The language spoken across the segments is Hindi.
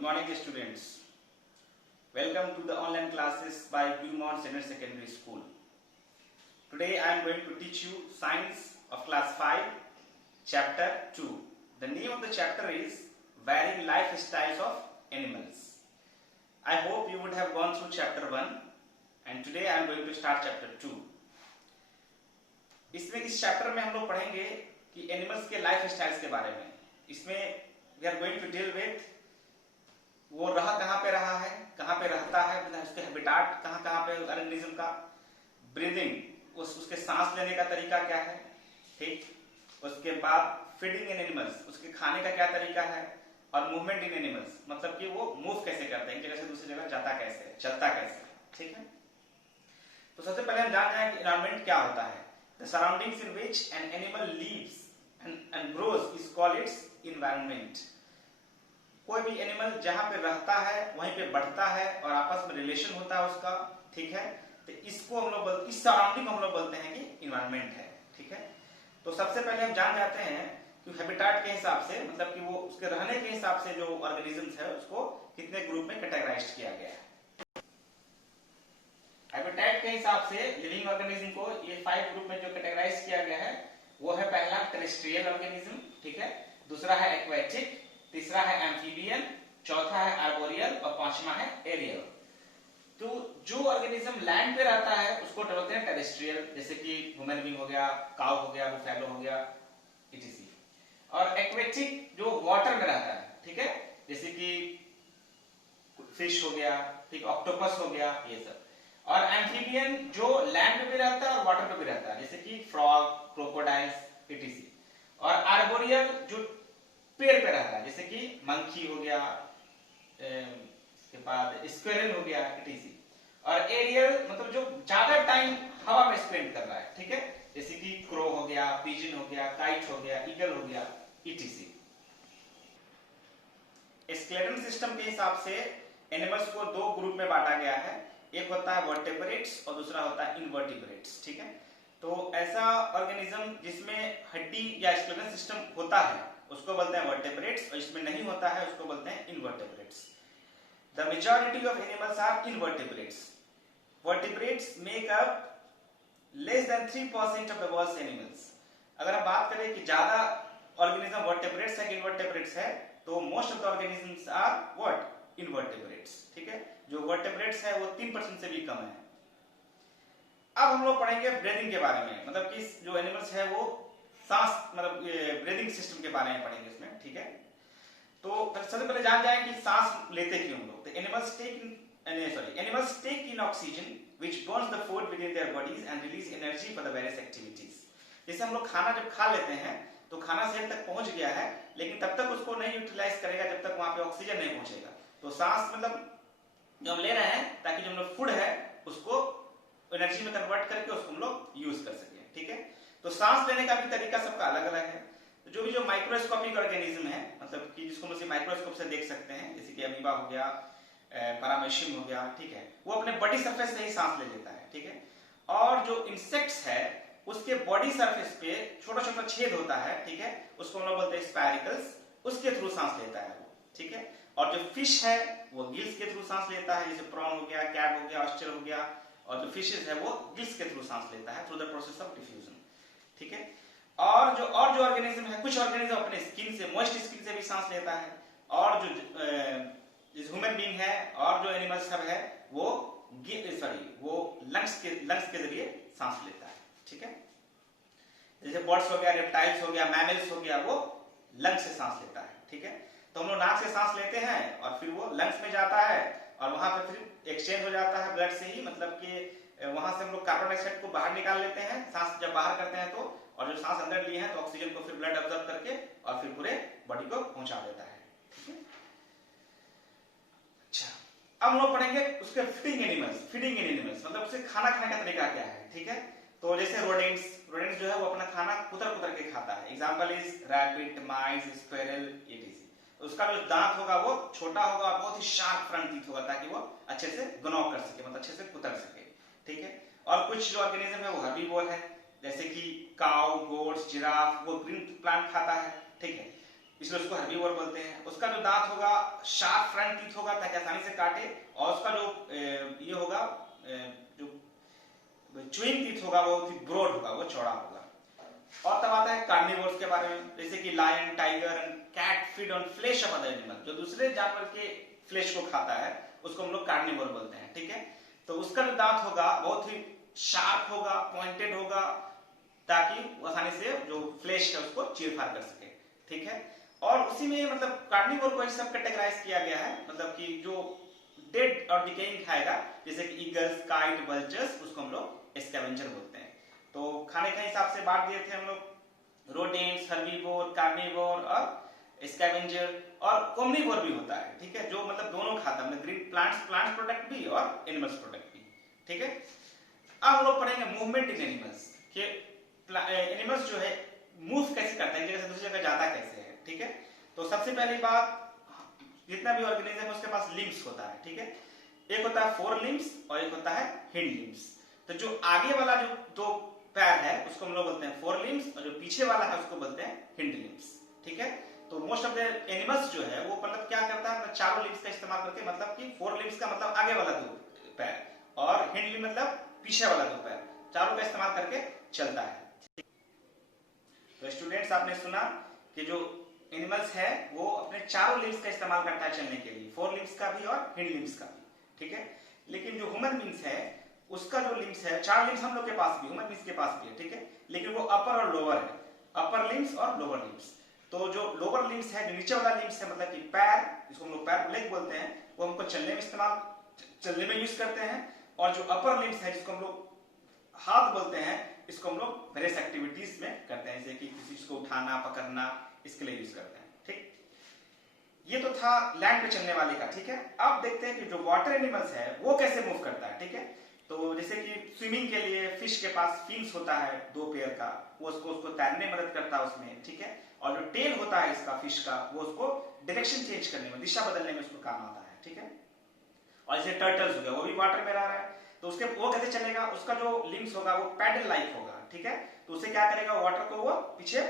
Good morning, students. Welcome to the online classes by Beaumont Senior Secondary School. Today I am going to teach you Science of Class 5, Chapter 2. The name of the chapter is Varying Lifestyles of Animals. I hope you would have gone through Chapter 1 and today I am going to start Chapter 2. इस चैप्टर में हम लोग पढ़ेंगे कि एनिमल्स के लाइफ स्टाइल्स के बारे में. इसमें we are going to deal with वो कहाँ पे रहा है, कहाँ पे रहता है, उसके हैबिटाट कहाँ पे ऑर्गेनिज्म का, ब्रीदिंग उसके सांस लेने का तरीका क्या है, ठीक. उसके बाद फीडिंग इन एनिमल्स, उसके खाने का क्या तरीका है, और मूवमेंट इन एनिमल्स मतलब कि वो मूव कैसे करते हैं, एक जगह से दूसरी जगह जाता कैसे, चलता कैसे, ठीक है. तो सबसे पहले हम जान जाएं कि एनवायरमेंट क्या होता है. The surroundings in which an animal lives and grows is called its environment. कोई भी एनिमल जहां पे रहता है वहीं पे बढ़ता है और आपस में रिलेशन होता है उसका, ठीक है. तो इसको हम लोग इस सराउंडिंग को हम लोग बोलते हैं कि इन्वायरमेंट है, ठीक है. तो सबसे पहले हम जान जाते हैं कि हैबिटाट के हिसाब से मतलब कि वो उसके रहने के हिसाब से जो ऑर्गेनिजम्स है उसको कितने ग्रुप में कैटेगराइज किया गया है. हैबिटेट के हिसाब से लिविंग ऑर्गेनिज्म को ये 5 ग्रुप में जो कैटेगराइज किया गया है वो है पहला टेरेस्ट्रियल ऑर्गेनिज्म, ठीक है. दूसरा है एक्वेटिक, तीसरा है एम्फीबियन, चौथा है आर्बोरियल और पांचवा है एरियल. तो जो ऑर्गेनिज्म लैंड पे रहता है उसको बोलते हैं टेरेस्ट्रियल, जैसे कि ह्यूमन बीइंग हो गया, काउ हो गया, बुफेलो हो गया, इटीसी. और एक्वेटिक जो वाटर में रहता है, ठीक है, जैसे कि फिश हो गया, ठीक, ऑक्टोपस हो गया, ये सब. और एम्फीबियन जो लैंड पे भी रहता है और वाटर पे भी रहता है, जैसे कि फ्रॉग, क्रोकोडाइल्स, इटीसी. और आर्बोरियल जो पेड़ पे रहता है, जैसे कि मंकी हो गया, के बाद स्क्विरल हो गया, इटीसी. और एरियल मतलब जो ज्यादा टाइम हवा में स्पेंड कर रहा है, ठीक है, जैसे कि क्रो हो गया, पिजन हो गया, काइट हो गया, ईगल हो गया, इटीसी. स्केलेटन सिस्टम के हिसाब से एनिमल्स को 2 ग्रुप में बांटा गया है. एक होता है वर्टेब्रेट्स और दूसरा होता है इनवर्टिब्रेट्स, ठीक है. तो ऐसा ऑर्गेनिज्म जिसमें हड्डी या स्केलेटन सिस्टम होता है उसको बोलते हैं वर्टेब्रेट्स और इसमें नहीं होता है उसको बोलते हैं invertebrates. The majority of animals are invertebrates. Vertebrates make up less than 3% of the world's animals. अगर हम बात करें कि ज्यादा ऑर्गेनिज्म वर्टेब्रेट्स है कि इनवर्टेब्रेट्स है तो most of the organisms are what, invertebrates, ठीक है. जो वर्टेब्रेट्स है वो 3% से भी कम है. अब हम लोग पढ़ेंगे ब्रीदिंग के बारे में, मतलब कि जो एनिमल्स है वो सांस मतलब ब्रीदिंग सिस्टम के बारे में पढ़ेंगे इसमें, ठीक है. तो सबसे पहले जान जाए कि सांस लेते क्यों हम लोग. तो animals take in oxygen which burns the food with in their bodies and release energy for the various activities. जैसे हम लोग खाना जब खा लेते हैं तो खाना सेल तक पहुंच गया है लेकिन तब तक उसको नहीं यूटिलाइज करेगा जब तक वहां पे ऑक्सीजन नहीं पहुंचेगा. तो सांस मतलब जो हम ले रहे हैं ताकि जो हम लोग फूड है उसको एनर्जी में कन्वर्ट करके उसको हम लोग यूज कर सके, ठीक है. तो सांस लेने का भी तरीका सबका अलग अलग है. तो जो भी जो माइक्रोस्कोपिक ऑर्गेनिज्म है मतलब कि जिसको हम माइक्रोस्कोप से देख सकते हैं, जैसे कि अमीबा हो गया, पैरामेशियम हो गया, ठीक है, वो अपने बॉडी सरफेस से ही सांस ले लेता है, ठीक है. और जो इंसेक्ट्स है उसके बॉडी सरफेस पे छोटा छोटा छेद होता है, ठीक है, उसको हम लोग बोलते हैं स्पाइरिकल्स, उसके थ्रू सांस लेता है वो, ठीक है. और जो फिश है वो गिल्स के थ्रू सांस लेता है, जैसे प्रॉन हो गया, कैब हो गया, ऑयस्टर हो गया. और जो फिशेस है वो गिल्स के थ्रू सांस लेता है through the process of diffusion, ठीक है. और जो ऑर्गेनिज्म है, कुछ ऑर्गेनिज्म अपने स्किन से, मॉइस्ट स्किन से भी सांस लेता है. और जो ह्यूमन बीइंग है और जो एनिमल्स सब है वो लंग्स के जरिए सांस लेता है, ठीक है. जैसे बर्ड्स हो गया, रेप्टाइल्स हो गया, मैमल्स हो गया, वो लंग्स से सांस लेता है, ठीक है. तो हम लोग नाक से सांस लेते हैं और फिर वो लंग्स में जाता है और वहां पे फिर एक्सचेंज हो जाता है ब्लड से ही, मतलब कि वहां से हम लोग कार्बन डाइऑक्साइड को बाहर निकाल लेते हैं सांस जब बाहर करते हैं तो, और जो सांस अंदर लिए हैं तो ऑक्सीजन को फिर ब्लड अब्जॉर्ब करके और फिर पूरे बॉडी को पहुंचा देता है, ठीक है. अच्छा, अब हम लोग पढ़ेंगे उसके फीडिंग एनिमल्स मतलब उसे खाना खाने का तरीका क्या है, ठीक है. तो जैसे रोडेंट्स जो है वो अपना खाना कुतर के खाता है. Example is rabbit, mice, squirrel, etc.. उसका जो दांत होगा वो छोटा होगा और बहुत ही शार्प फ्रंट टीथ होगा ताकि वो अच्छे से गनॉ कर सके, मतलब अच्छे से कुतर सके, ठीक है. और कुछ जो ऑर्गेनिज्म है वो हर्बीवोर है, जैसे कि काउ, गोट्स, जिराफ, वो ग्रीन प्लांट खाता है, ठीक है. इसलिए उसको हर्बीवोर बोलते हैं। उसका जो दांत होगा शार्प फ्रंट टीथ होगा ताकि आसानी से काटे, और उसका जो ये होगा जो च्यूइंग टीथ होगा वो ब्रॉड होगा, वो चौड़ा होगा। और तब आता है कार्निवोर्स के बारे में, जैसे कि lion, tiger and cat feed on flesh of other animal, जो दूसरे जानवर के फ्लेश को खाता है उसको हम लोग कार्निवोर बोलते हैं, ठीक है। तो उसका जो दांत होगा बहुत ही शार्प होगा, पॉइंटेड होगा, ताकि वो आसानी से जो फ्लेश है उसको चीर फाड़ कर सके, ठीक है। और उसी में मतलब कार्निवोर को सब कैटेगराइज किया गया है, मतलब कि जो डेड और डिकेइंग खाएगा, जैसे कि ईगल्स, काइट, वल्चर्स, उसको हम लोग स्कैवेंजर बोलते हैं। तो खाने के हिसाब से बांट दिए थे हम लोग, रोडेंट्स, हर्बीवोर, कार्निवोर और स्कैवेंजर, और ओमनिवोर भी होता है, ठीक है, जो मतलब दोनों खाता है, मतलब ग्रीन प्लांट्स प्रोडक्ट भी और एनिमल्स प्रोडक्ट भी, ठीक है। अब हम लोग पढ़ेंगे मूवमेंट इन एनिमल्स, कि एनिमल्स जो है मूव कैसे करते हैं, एक जगह से दूसरी जगह जाता कैसे है, ठीक है। तो सबसे पहली बात, जितना भी ऑर्गेनिज्म है उसके पास लिम्स होता है, ठीक है। एक होता है फोर लिम्स और एक होता है हिंड लिम्स। तो जो आगे वाला जो दो पैर है उसको हम लोग बोलते हैं फोर लिम्स, और जो पीछे वाला है उसको बोलते हैं हिंड लिम्स, ठीक है। तो मोस्ट ऑफ द एनिमल्स जो है वो मतलब क्या करता है, मतलब चारों लिम्स का इस्तेमाल करके, मतलब कि फोर लिम्स का मतलब आगे वाला दो पैर, और हिंड लिम्स मतलब पीछे वाला दो पैर, चारों का इस्तेमाल करके चलता है। तो स्टूडेंट्स, आपने सुना कि जो एनिमल्स है वो अपने चारों लिम्स का इस्तेमाल करता है चलने के लिए, फोर लिम्स का भी और हिंड लिम्स का भी, ठीक है। लेकिन जो ह्यूमन बींग्स है उसका जो लिम्स है, चार लिम्स हम लोग के पास भी, ह्यूमन बींग्स के पास भी है, ठीक है, लेकिन वो अपर और लोअर है, अपर लिम्स और लोअर लिम्स। तो जो लोअर लिम्स है, जो नीचे वाला लिम्स है, मतलब कि पैर, जिसको हम लोग पैर लेग बोलते हैं, वो हमको चलने में यूज करते हैं। और जो अपर लिम्स है जिसको हम लोग हाथ बोलते हैं, इसको हम लोग वेरियस एक्टिविटीज में करते हैं, जैसे कि किसी चीज को उठाना, पकड़ना, इसके लिए यूज करते हैं, ठीक। ये तो था लैंड पे चलने वाले का, ठीक है। अब देखते हैं कि जो वाटर एनिमल्स है वो कैसे मूव करता है, ठीक है। तो जैसे कि स्विमिंग के लिए फिश के पास फिन्स होता है दो पेयर का, वो उसको तैरने में मदद करता है उसमें, ठीक है। और जो टेल होता है इसका फिश का, वो उसको डायरेक्शन चेंज करने में, दिशा बदलने में उसको काम आता है, ठीक है। और जैसे टर्टल्स हो गया, वो भी वाटर में रह रहा है, तो उसके वो कैसे चलेगा, उसका जो लिम्स होगा वो पैडल लाइक होगा, ठीक है। तो उसे क्या करेगा, वाटर को वो पीछे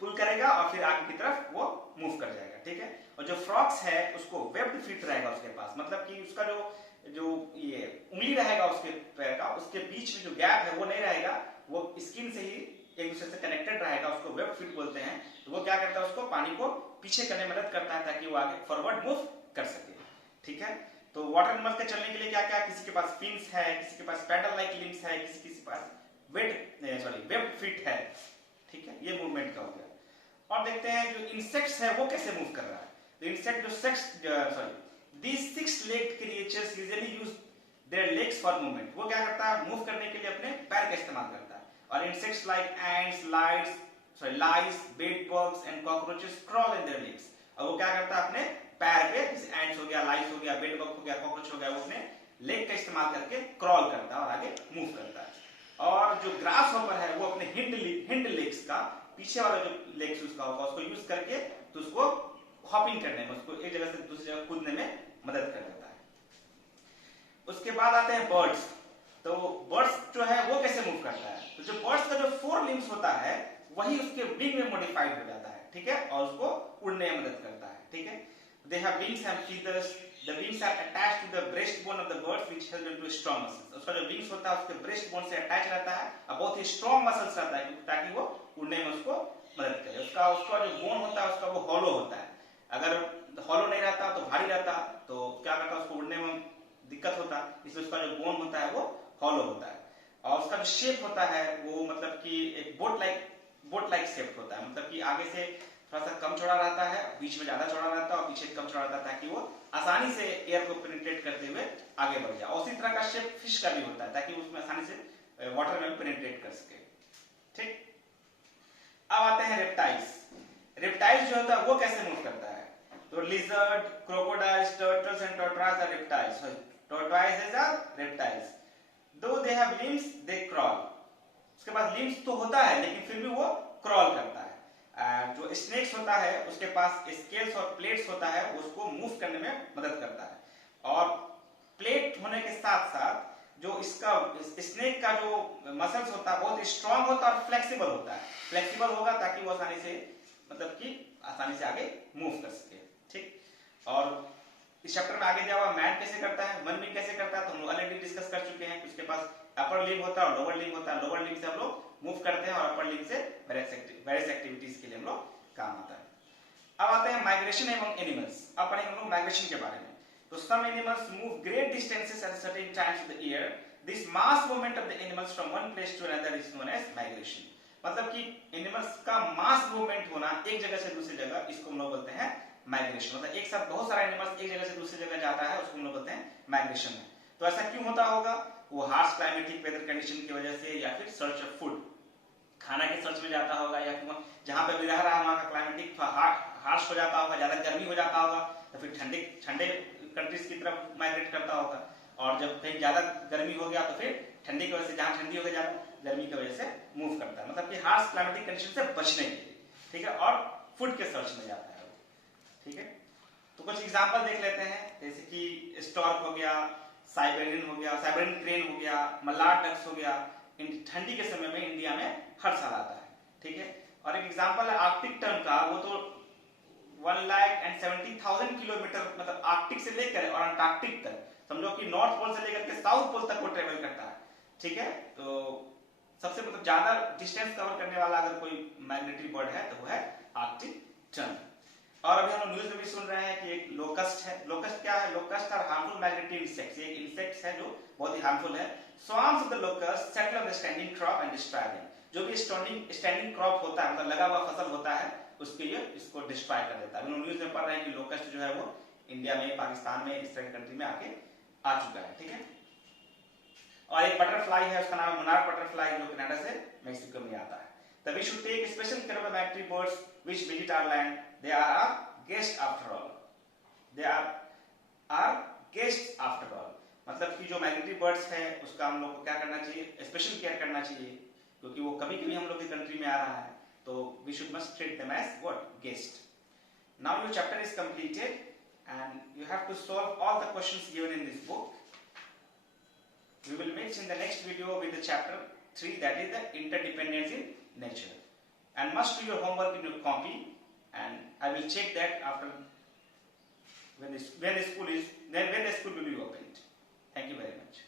पुल करेगा और फिर आगे की तरफ वो मूव कर जाएगा, ठीक है। और जो फ्रॉक्स है उसको वेब्ड फीट रहेगा उसके पास, मतलब कि उसका जो ये उंगली रहेगा उसके पैर का, उसके बीच में जो गैप है वो नहीं रहेगा, वो स्किन से ही एक दूसरे से कनेक्टेड रहेगा, उसको वेब फीट बोलते हैं। तो वो क्या करता है, उसको पानी को पीछे करने में मदद करता है ताकि वो आगे फॉरवर्ड मूव कर सके, ठीक है। तो वाटर एनिमल्स के चलने के लिए क्या क्या, किसी के पास फिन्स है, किसी के पास पैडल लाइक लिम्स है, किसी के पास वेब फीट है, ठीक है। ये मूवमेंट का हो गया। और देखते हैं जो इंसेक्ट्स है वो कैसे मूव कर रहा है। तो इंसेक्ट जो these six-legged creatures usually use their legs for movement. वो क्या करता है, मूव करने के लिए अपने पैर का इस्तेमाल करता है। और insects like ants, lice, bed bugs and cockroaches crawl in their legs. और वो क्या करता है, अपने पैर पे, जैसे एंट्स हो गया, लाइस हो गया, बेड बग हो गया, कॉकरोच हो गया, वो अपने लेग का इस्तेमाल करके क्रॉल करता है और आगे मूव करता है। और जो ग्रास हॉपर है वो अपने हिंड लेग्स का, पीछे वाला जो लेग्स उसका होगा, उसको यूज करके तो उसको हॉपिंग करने में, उसको एक जगह से दूसरी जगह कूदने में मदद कर देता है। उसके बाद आते हैं बर्ड्स। तो बर्ड्स जो है वो कैसे मूव करता है, तो जो बर्ड्स का जो फोर लिम्स होता है वही उसके विंग में मॉडिफाइड हो जाता है, ठीक है, और उसको उड़ने में मदद करता है, ठीक है। They have wings and feathers. The wings are attached to the breastbone of the birds, which help them to strong muscles. उसका जो wings होता है उसके breastbone से अटैच रहता है और बहुत ही strong muscles रहता है ताकि वो उड़ने में उसको मदद करे। उसका जो बोन होता है उसका वो hollow होता है, अगर hollow नहीं रहता तो भारी रहता, तो क्या करता है, उसको उड़ने में दिक्कत होता, इसलिए उसका जो बोन होता है वो hollow होता है। और उसका जो शेप होता है वो मतलब कि एक बोट लाइक शेप होता है, मतलब कि आगे से थोड़ा सा कम चौड़ा रहता है, बीच में ज्यादा चौड़ा रहता है और पीछे कम चौड़ा रहता है, ताकि वो आसानी से एयर को पेनिट्रेट करते हुए आगे बढ़ जाए। उसी तरह का शेप फिश का भी होता है ताकि उसमें आसानी से वाटर में पेनिट्रेट कर सके, ठीक। अब आते हैं रेप्टाइल्स। रेप्टाइल्स जो होता है वो कैसे मूव करता है, तो lizard, crocodiles, turtles and tortoise are reptiles. Tortoise are reptiles, though they have limbs they crawl. उसके पास लिम्स तो होता है लेकिन फिर भी वो क्रॉल करता है। जो स्नेक्स होता है उसके पास स्केल्स और प्लेट्स होता है, उसको मूव करने में मदद करता है। और प्लेट होने के साथ साथ जो इसका स्नेक का जो मसल्स होता है बहुत स्ट्रांग होता है और फ्लेक्सिबल होता है। फ्लेक्सिबल होगा ताकि वो आसानी से मतलब कि आसानी से आगे मूव कर सके। ठीक, और इस चैप्टर में आगे जाओ मैन कैसे करता है, मन भी कैसे करता है, तो हम लोग ऑलरेडी डिस्कस कर चुके हैं। उसके पास अपर लिम्ब होता है और लोअर लिम्ब होता है। लोअर लिम्ब से हम लोग मूव करते हैं और अपर लिम्ब से वेरियस एक्टिविटीज के लिए हम लोग काम आता है। अब आते हैं माइग्रेशन एमंग एनिमल्स। अब पढ़ेंगे हम लोग माइग्रेशन के बारे में। तो some animals move great distances at certain times of the year. This mass movement of the animals from one place to another is known as migration. मतलब कि एनिमल्स का मास मूवमेंट होना एक जगह से दूसरी जगह, इसको हम लोग बोलते हैं माइग्रेशन। मतलब एक साथ बहुत सारा एनिमल्स एक जगह से दूसरी जगह जाता है, उसको हम लोग बोलते हैं माइग्रेशन में। तो ऐसा क्यों होता होगा? वो हार्श क्लाइमेटिक वेदर कंडीशन की वजह से, या फिर सर्च ऑफ फूड, खाना के सर्च में जाता होगा, या फिर जहां पे भी रह रहा है वहां का क्लाइमेटिक हार्श हो जाता होगा, ज्यादा गर्मी हो जाता होगा, तो फिर ठंडे कंट्रीज की तरफ माइग्रेट करता होगा। और जब कहीं ज्यादा गर्मी हो गया तो फिर ठंडी की वजह से, जहां ठंडी हो गई ज्यादा, गर्मी की वजह से मूव करता है। मतलब कि हार्श क्लाइमेटिक कंडीशन से बचने के लिए, ठीक है, और फूड के सर्च में जाता है। ठीक है, तो कुछ एग्जांपल देख लेते हैं, जैसे कि स्टॉर्क हो गया, साइबेरियन हो गया, साइबेरियन क्रेन हो गया, मलाड डक्स हो गया। ठंडी के समय में इंडिया में हर साल आता है। ठीक है, और एक एग्जांपल है आर्कटिक टर्न का, वो तो 1,70,000 किलोमीटर, मतलब आर्कटिक से लेकर और अंटार्कटिक तक, समझो कि नॉर्थ पोल से लेकर के साउथ पोल तक वो ट्रेवल करता है। ठीक है, तो सबसे मतलब ज्यादा डिस्टेंस कवर करने वाला अगर कोई माइग्रेटरी बर्ड है तो वो है आर्कटिक टर्न। और अभी हम न्यूज में भी सुन रहे हैं कि एक लोकस्ट है। लोकस्ट क्या है? Locust are harmful migratory insects. ये इंसेक्ट्स है जो बहुत ही हार्मफुल है। Swarms of the locust settle on the standing crop and destroy them. जो भी स्टैंडिंग क्रॉप होता है, मतलब लगा हुआ फसल होता है, उसके ये इसको डिस्ट्रॉय कर देता है। न्यूज में पढ़ रहे हैं कि लोकस्ट जो है वो इंडिया में, पाकिस्तान में, इस तरह की कंट्री में आके आ चुका है। ठीक है, और एक बटरफ्लाई है, उसका नाम है मोनार्क बटरफ्लाई, जो कनाडा से मेक्सिको में आता है। तभी should take special care of the migratory birds which visit our land. They are our guest after all. They are guest after all. मतलब कि जो माइग्रेटरी बर्ड्स है उसका हम लोग को क्या करना चाहिए? स्पेशल केयर करना चाहिए, क्योंकि वो कभी कभी हम लोग की कंट्री में आ रहा है, तो we should must treat them as what? Guest. Now your chapter is completed and you have to solve all the questions given in this book. We will meet in the next video with the chapter 3, that is the interdependence in nature, and must do your homework in your copy, and I will check that after when the school will be opened. Thank you very much.